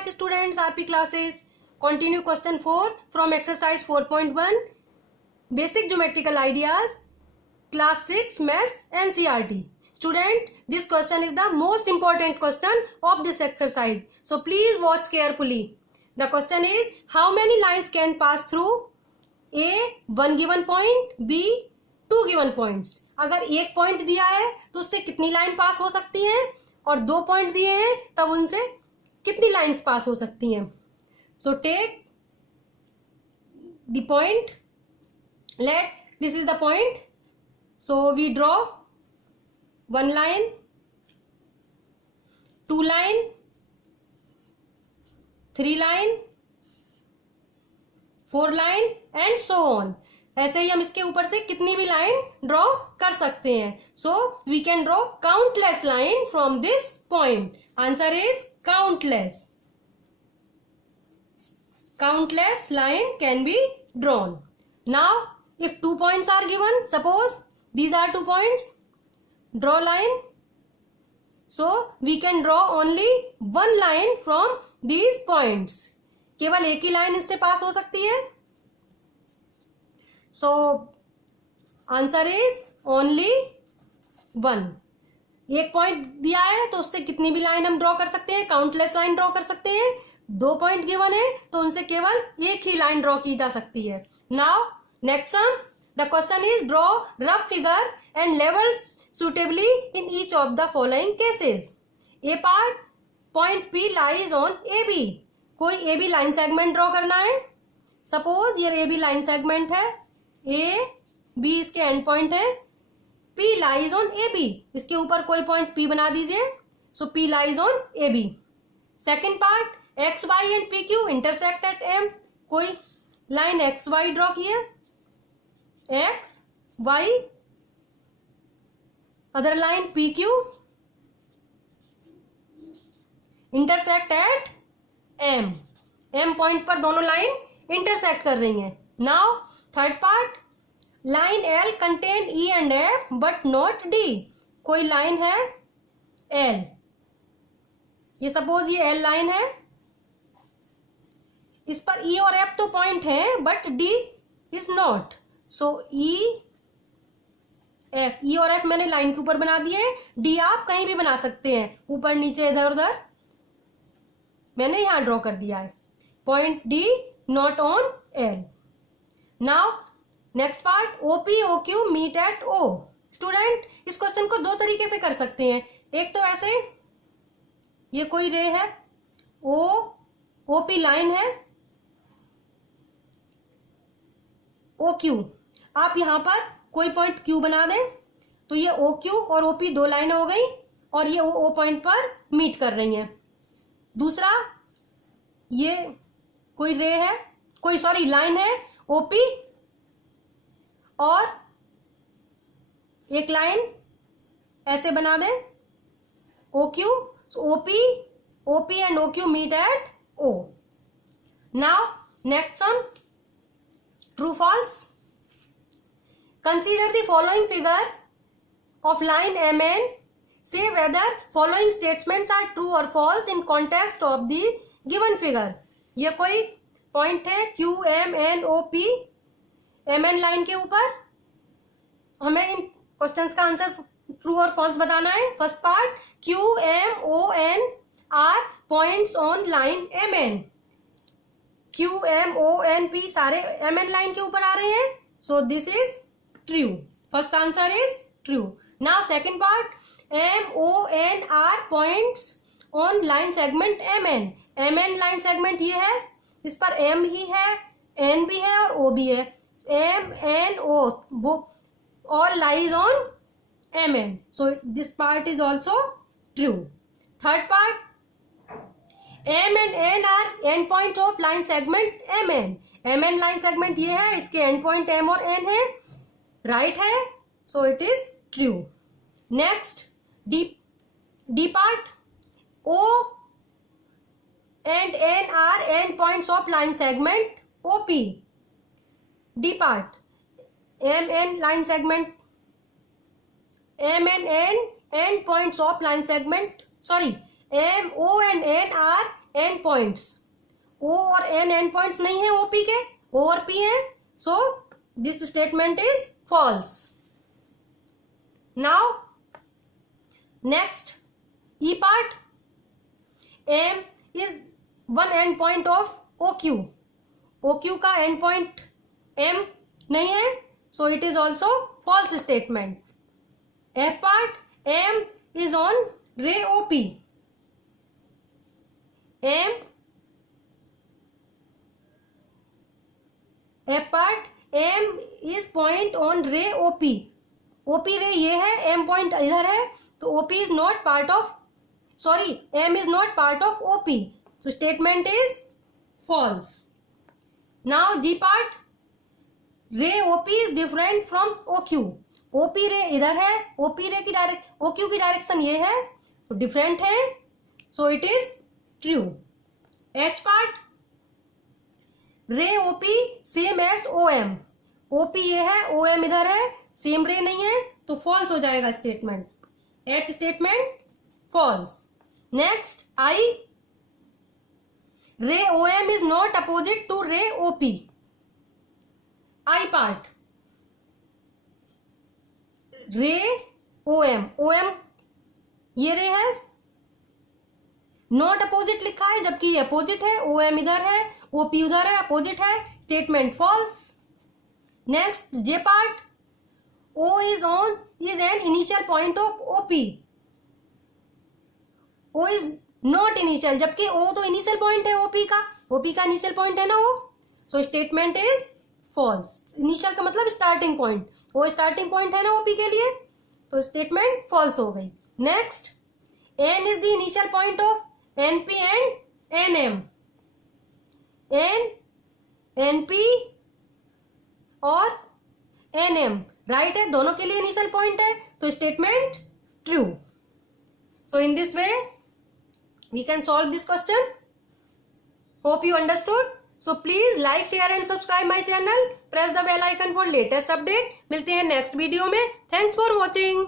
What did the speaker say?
back students, RP classes. Continue question 4 from exercise 4.1 basic geometrical ideas, class 6 maths NCERT. Student, this question is the most important question of this exercise, so please watch carefully. The question is, how many lines can pass through A, one given point, B, two given points. अगर एक point दिया है तो उससे कितनी line पास हो सकती हैं, और दो पॉइंट दिए हैं तब उनसे कितनी लाइन पास हो सकती हैं. So take the point, let this is the point, so we draw one line, two line, three line, four line and so on. ऐसे ही हम इसके ऊपर से कितनी भी लाइन ड्रॉ कर सकते हैं. So we can draw countless line from this point. Answer is countless. Countless line can be drawn. Now, if 2 points are given, suppose these are 2 points, draw line. So, we can draw only one line from these points. केवल एक ही line इससे पास हो सकती है. So, answer is only one. एक point दिया है तो उससे कितनी भी लाइन हम ड्रॉ कर सकते हैं, काउंटलेस लाइन ड्रॉ कर सकते हैं. दो पॉइंट गिवन है तो उनसे केवल एक ही लाइन ड्रॉ की जा सकती है. Now next sum. The question is draw rough figure and labels suitably in each of the following cases. A part point P lies on A B. कोई A B line segment draw करना है. Suppose ये A B line segment है, A B इसके end point है, P lies on A B. इसके ऊपर कोई पॉइंट पी बना दीजिए. So P lies on A B. Second part, X Y and P Q intersect at M. कोई line X Y draw की है, X Y, other line P Q intersect at M. M point पर दोनों line intersect कर रही हैं. Now third part, line L contain E and F but not D. कोई line है एल, ये सपोज ये एल लाइन है, इस पर ई और एफ तो पॉइंट है but D is not. So E F, ई और एफ मैंने लाइन के ऊपर बना दिए. डी आप कहीं भी बना सकते हैं, ऊपर नीचे इधर उधर. मैंने यहां ड्रॉ कर दिया है. Point D not on L. Now next part, OP O Q meet at O. Student, इस क्वेश्चन को दो तरीके से कर सकते हैं. एक तो ऐसे, ये कोई रे है, ओ ओपी लाइन है, ओ क्यू. आप यहां पर कोई पॉइंट क्यू बना दें तो ये ओ क्यू और ओपी दो लाइन हो गई और ये ओ पॉइंट पर मीट कर रही हैं. दूसरा, ये कोई रे है, कोई सॉरी लाइन है ओपी और एक लाइन ऐसे बना दें O Q. OP and O Q meet at O. Now next sum, true false. Consider the following figure of line MN. Say whether following statements are true or false in context of the given figure. ये कोई point है Q M N O P, MN line के ऊपर. हमें इन questions का answer true और false बताना है. First part, Q M O N are points on line MN. Q M O N P सारे MN लाइन के ऊपर आ रहे हैं. So this is true. First answer is true. Now second part, M O N R points on line segment MN. MN line segment ये है, इस पर M ही है, N भी है और O भी है. M N O all lies on MN. So this part is also true. Third part, M and N are end point of line segment MN. MN line segment ये है, इसके end point M और N है, right है, so it is true. Next, D part, O and N are end points of line segment OP. D part, M and line segment, M and N end points of line segment, sorry, M, O and N are end points, O और N and points नहीं है OP के, ओ और P है, so this statement is false. Now next E part, M is one end point of O Q. O Q का end point M नहीं है, so it is also false statement. F part, M is on ray OP. M, F part, M is point on ray OP. OP ray ये है, M point इधर है, तो OP is not part of, sorry, M is not part of OP, so statement is false. Now G part, ray OP is different from O Q. OP ray इधर है, OP ray की direct O Q की direction ये है, तो different है, so it is true. H part, ray OP same as O M. OP ये है, ओ एम इधर है, सेम रे नहीं है, तो फॉल्स हो जाएगा statement. H statement false. Next I, ray O M is not opposite to ray OP. I part, ray O M, O M ये रे है, नॉट अपोजिट लिखा है, जबकि ये अपोजिट है, ओ एम इधर है, ओपी उधर है, अपोजिट है, statement false. Next J part, O is on is an initial point of OP. O is not initial, जबकि ओ तो इनिशियल पॉइंट है ओपी का, ओपी का इनिशियल पॉइंट है ना वो, so statement is false. Initial का मतलब स्टार्टिंग पॉइंट, वो स्टार्टिंग पॉइंट है ना ओपी के लिए, तो स्टेटमेंट फॉल्स हो गई. Next, N is the initial point of NP and NM. N, NP और एनएम राइट है, दोनों के लिए इनिशियल पॉइंट है, तो statement true. So in this way we can solve this question. Hope you understood. So please like, share and subscribe my channel. Press the bell icon for latest update. मिलते हैं next video में. Thanks for watching.